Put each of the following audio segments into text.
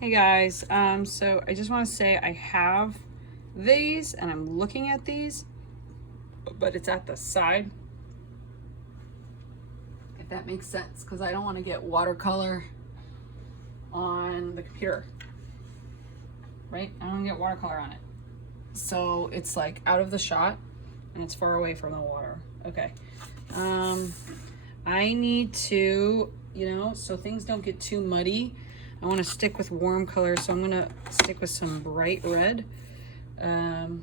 Hey guys, so I just want to say I have these and I'm looking at these, but it's at the side, if that makes sense, because I don't want to get watercolor on the computer, right? I don't want to get watercolor on it. So it's like out of the shot and it's far away from the water. Okay. I need to, so things don't get too muddy, I want to stick with warm colors, so I'm going to stick with some bright red. So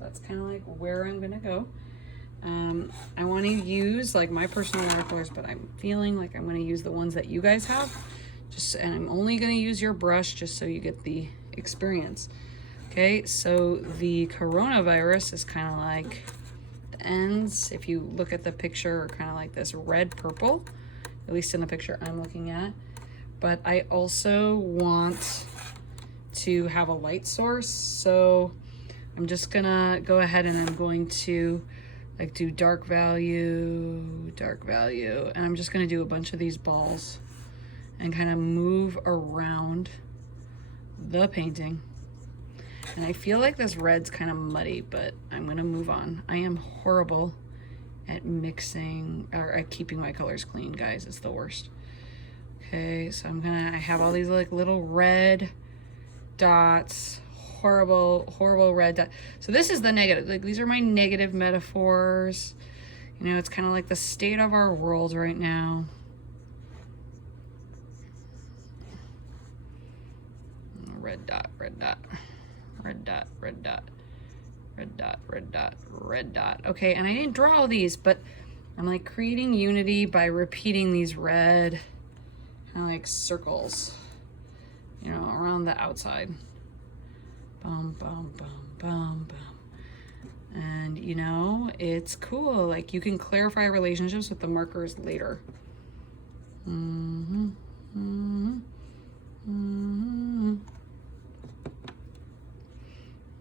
that's kind of like where I'm going to go. I want to use like my personal watercolors, but I'm feeling like I'm going to use the ones that you guys have. And I'm only going to use your brush just so you get the experience. Okay, so the coronavirus is kind of like the ends, if you look at the picture, are kind of like this red purple, at least in the picture I'm looking at. But I also want to have a light source, so I'm just gonna go ahead and I'm going to like do dark value, and I'm just gonna do a bunch of these balls and kind of move around the painting. And I feel like this red's kind of muddy, but I'm gonna move on. I am horrible at mixing or at keeping my colors clean, guys. It's the worst. Okay, so I have all these like little red dots, horrible red dot. So this is the negative, like these are my negative metaphors. It's kind of like the state of our world right now. Red dot, red dot, red dot, red dot, red dot, red dot, red dot. Okay, and I didn't draw all these, but I'm like creating unity by repeating these red kind of like circles, around the outside. Boom, boom, boom, boom, boom. And it's cool. Like you can clarify relationships with the markers later. Mm-hmm. Mm-hmm. Mm-hmm.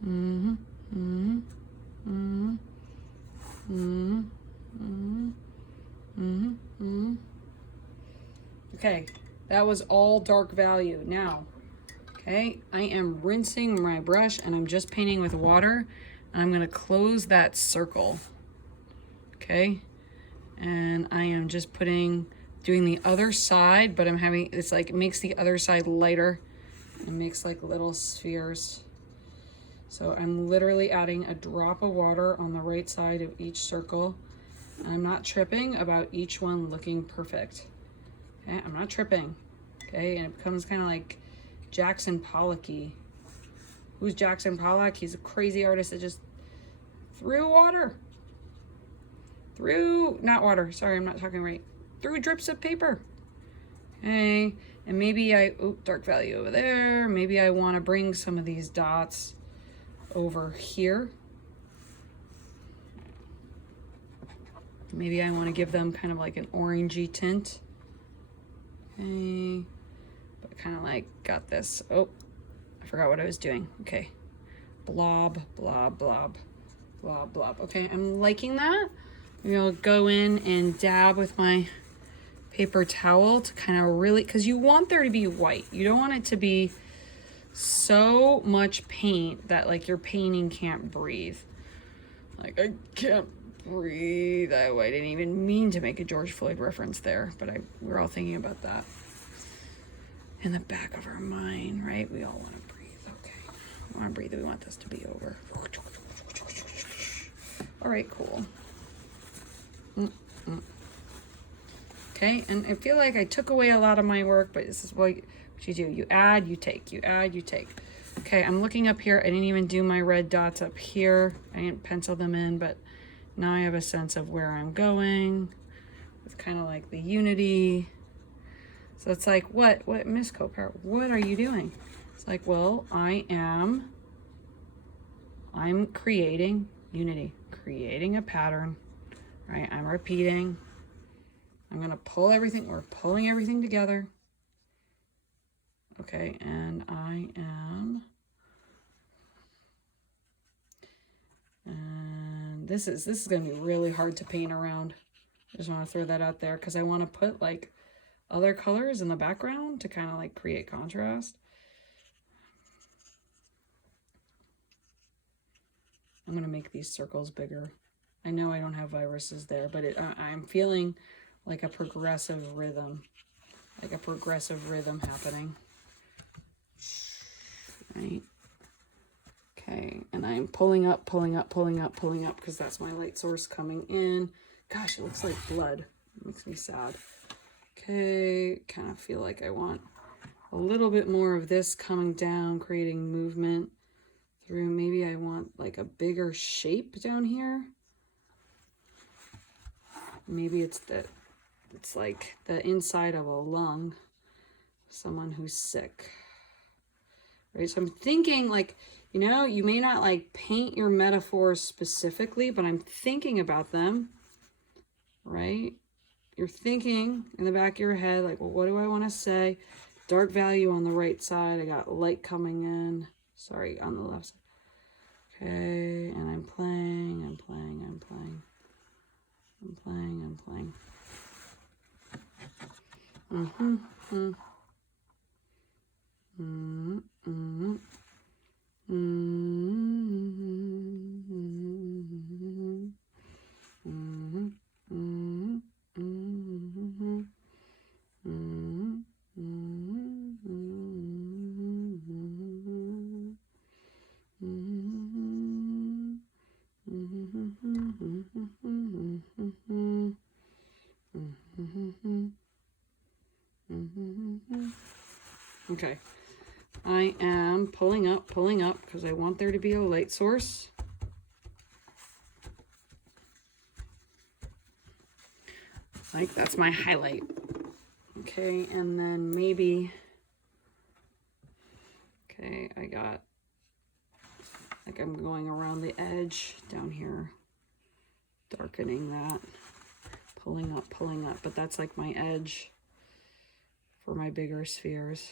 Mm-hmm. Mm-hmm. Mm-hmm. Mm-hmm. Mm-hmm. Mm-hmm. Okay, that was all dark value. Now, okay, I am rinsing my brush and I'm just painting with water, and I'm gonna close that circle. Okay, and I am just doing the other side, but it's like, it makes the other side lighter. It makes like little spheres. So I'm literally adding a drop of water on the right side of each circle. I'm not tripping about each one looking perfect. Okay, I'm not tripping. Okay, and it becomes kind of like Jackson Pollock-y. Who's Jackson Pollock? He's a crazy artist that just threw sorry, I'm not talking right. Threw drips of paper. Okay, and maybe dark value over there. Maybe I want to bring some of these dots over here. Maybe I want to give them kind of like an orangey tint. Okay, but kind of like got this. Oh, I forgot what I was doing. Okay, blob, blob, blob, blob, blob. Okay, I'm liking that. Maybe I'll go in and dab with my paper towel to kind of really, because you want there to be white. You don't want it to be so much paint that like your painting can't breathe. Like I can't breathe. I didn't even mean to make a George Floyd reference there, but we're all thinking about that in the back of our mind, right? We all want to breathe. Okay, we want to breathe. We want this to be over. All right, cool. Okay, and I feel like I took away a lot of my work, but this is what you do. You add, you take, you add, you take. Okay, I'm looking up here. I didn't even do my red dots up here. I didn't pencil them in, but now I have a sense of where I'm going. It's kind of like the unity. So it's like, what Miss Copart, what are you doing? It's like, well, I'm creating unity, creating a pattern, right? I'm repeating. I'm gonna pull everything, we're pulling everything together. Okay, and this is gonna be really hard to paint around. I just want to throw that out there because I want to put like other colors in the background to kind of like create contrast. I'm going to make these circles bigger. I know I don't have viruses there, but I'm feeling like a progressive rhythm. Like a progressive rhythm happening. Right? Okay, and I'm pulling up, pulling up, pulling up, pulling up, because that's my light source coming in. Gosh, it looks like blood. It makes me sad. Okay, kind of feel like I want a little bit more of this coming down, creating movement through. Maybe I want like a bigger shape down here. Maybe it's like the inside of a lung, someone who's sick. Right, so I'm thinking like, you know, you may not like paint your metaphors specifically, but I'm thinking about them, right? You're thinking in the back of your head, like, well, what do I want to say? Dark value on the right side. I got light coming in. Sorry, on the left side. Okay, and I'm playing, I'm playing, I'm playing. I'm playing, I'm playing. Mm-hmm. Mm-hmm. Mm-hmm. Mm-hmm. Okay, I am pulling up, because I want there to be a light source. Like, that's my highlight. Okay, and then maybe, okay, I got, like I'm going around the edge down here, darkening that, pulling up, but that's like my edge for my bigger spheres.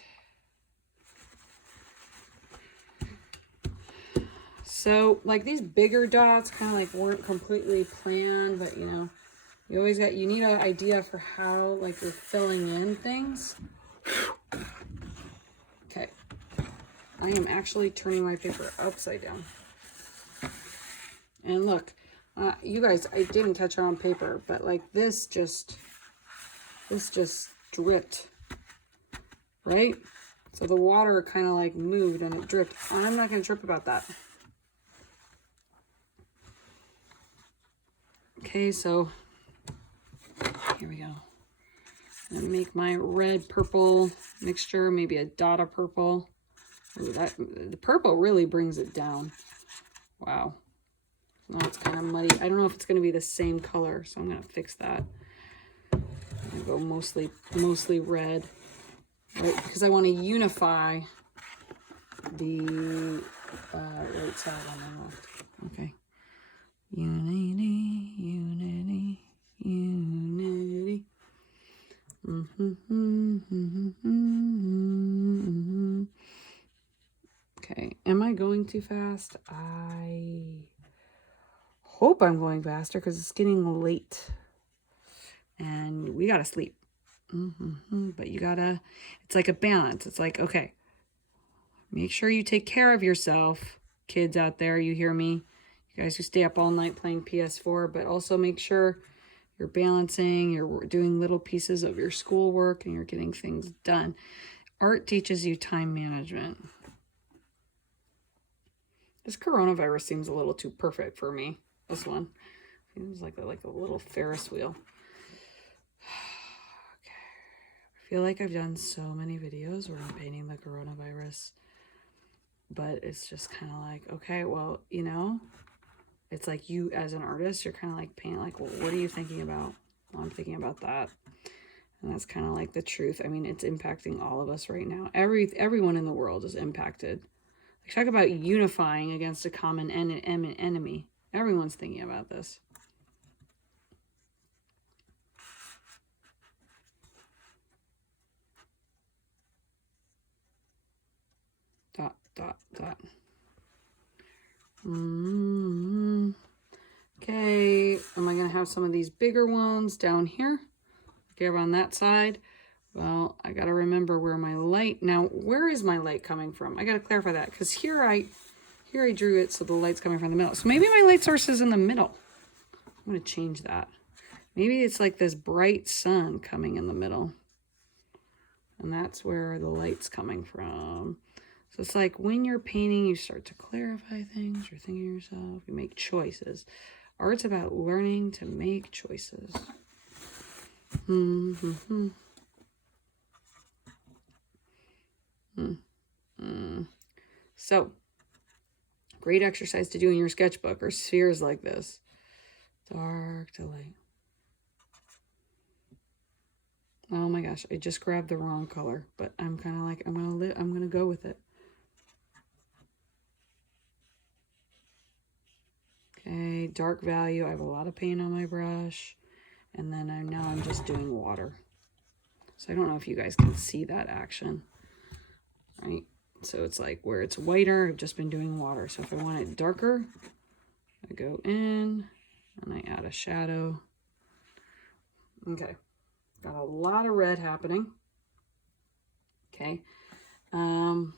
So like these bigger dots kind of like weren't completely planned, but you know, you need an idea for how like you're filling in things. Okay, I am actually turning my paper upside down. And look, you guys, I didn't touch on paper, but like this just dripped, right? So the water kind of like moved and it dripped. I'm not going to trip about that. Okay, so here we go. I'm going to make my red purple mixture, maybe a dot of purple. Ooh, the purple really brings it down. Wow. Now it's kind of muddy. I don't know if it's going to be the same color, so I'm going to fix that. I'm going to go mostly red, right? Because I want to unify the right side on the left. Okay. Unity, unity, unity. Okay, am I going too fast? I hope I'm going faster because it's getting late and we gotta sleep. But you gotta, it's like a balance. It's like, okay, make sure you take care of yourself, kids out there, you hear me? You guys who stay up all night playing PS4, but also make sure you're balancing, you're doing little pieces of your schoolwork, and you're getting things done. Art teaches you time management. This coronavirus seems a little too perfect for me. This one seems like a little Ferris wheel. Okay. I feel like I've done so many videos where I'm painting the coronavirus, but it's just kind of like, okay, well, you know, it's like you as an artist, you're kind of like painting, like, well, what are you thinking about? Well, I'm thinking about that. And that's kind of like the truth. I mean, it's impacting all of us right now. Everyone in the world is impacted. Like, talk about unifying against a common enemy. Everyone's thinking about this. Dot, dot, dot. Okay, am I going to have some of these bigger ones down here? Okay, on that side. Well, I got to remember where my light, now where is my light coming from? I got to clarify that, because here Here I drew it so the light's coming from the middle. So maybe my light source is in the middle. I'm going to change that. Maybe it's like this bright sun coming in the middle. And that's where the light's coming from. So it's like when you're painting, you start to clarify things. You're thinking to yourself. You make choices. Art's about learning to make choices. So, great exercise to do in your sketchbook or spheres like this. Dark to light. Oh my gosh, I just grabbed the wrong color, but I'm kind of like, I'm gonna go with it. Okay, dark value. I have a lot of paint on my brush, and then I'm just doing water. So I don't know if you guys can see that action, right? So it's like where it's whiter, I've just been doing water. So if I want it darker, I go in and I add a shadow. Okay, got a lot of red happening. Okay, now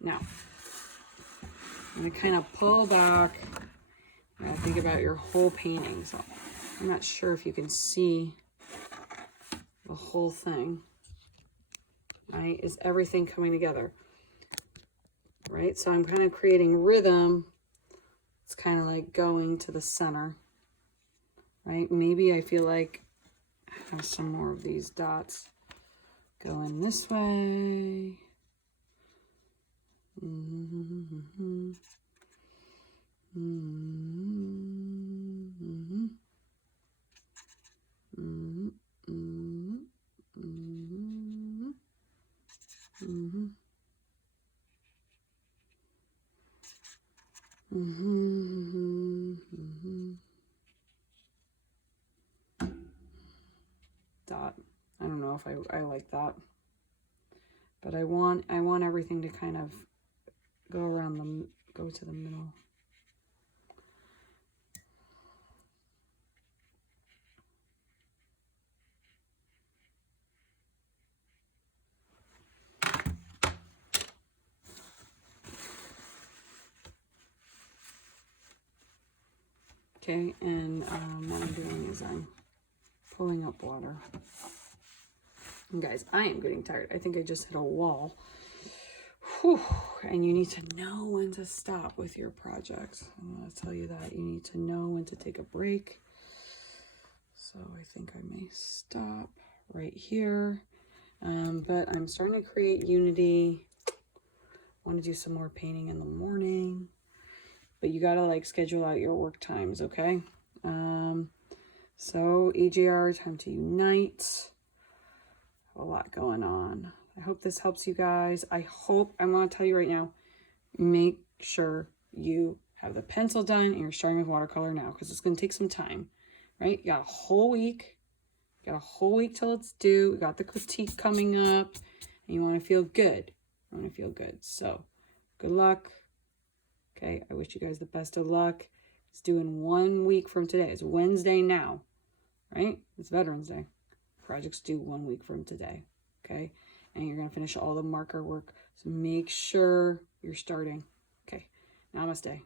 I'm gonna kind of pull back. Think about your whole painting. So I'm not sure if you can see the whole thing. Right? Is everything coming together? Right? So I'm kind of creating rhythm. It's kind of like going to the center. Right? Maybe I feel like I have some more of these dots going this way. Dot. I don't know if I like that, but I want everything to kind of go around go to the middle. Okay, and what I'm doing is I'm pulling up water. And guys, I am getting tired. I think I just hit a wall. Whew. And you need to know when to stop with your project. I'm going to tell you that. You need to know when to take a break. So I think I may stop right here. But I'm starting to create unity. I want to do some more painting in the morning. But you got to like schedule out your work times, okay? So AJR, time to unite. A lot going on. I hope this helps you guys. I want to tell you right now, make sure you have the pencil done and you're starting with watercolor now because it's going to take some time, right? You got a whole week. You got a whole week till it's due. You got the critique coming up and you want to feel good. You want to feel good. So good luck. Okay, I wish you guys the best of luck. It's due in 1 week from today. It's Wednesday now, right? It's Veterans Day. Project's due 1 week from today, okay? And you're going to finish all the marker work. So make sure you're starting. Okay, namaste.